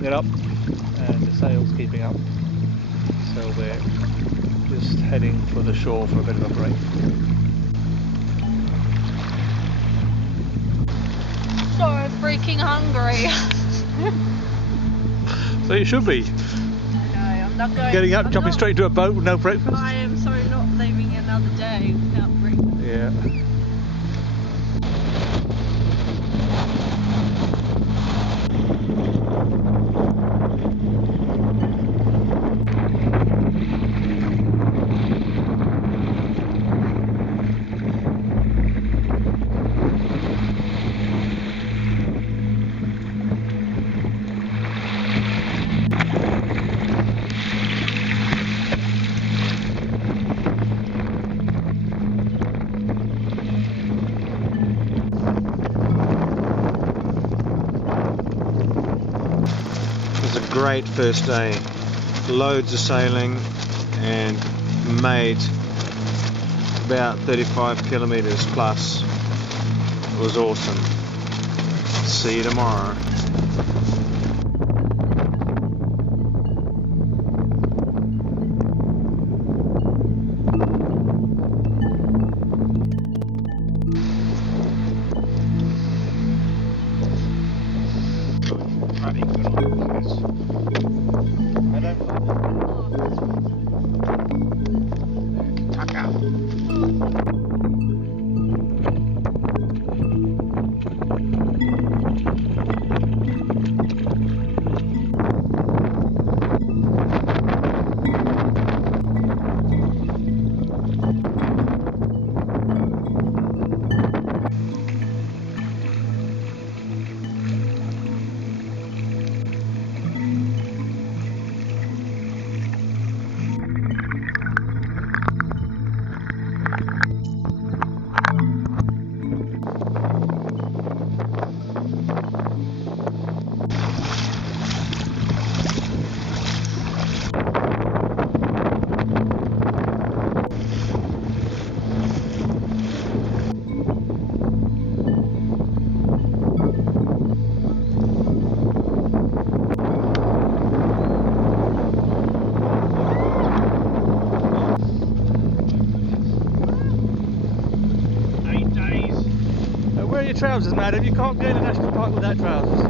kept it up and the sail's keeping up. So we're just heading for the shore for a bit of a break. So freaking hungry. So you should be. I know, I'm not going. Getting up, jumping straight into a boat with no breakfast? I am so not living another day without breakfast. Yeah. Great first day, loads of sailing and made about 35 kilometres plus. It was awesome. See you tomorrow. Trousers, madam. You can't go to the national park without trousers.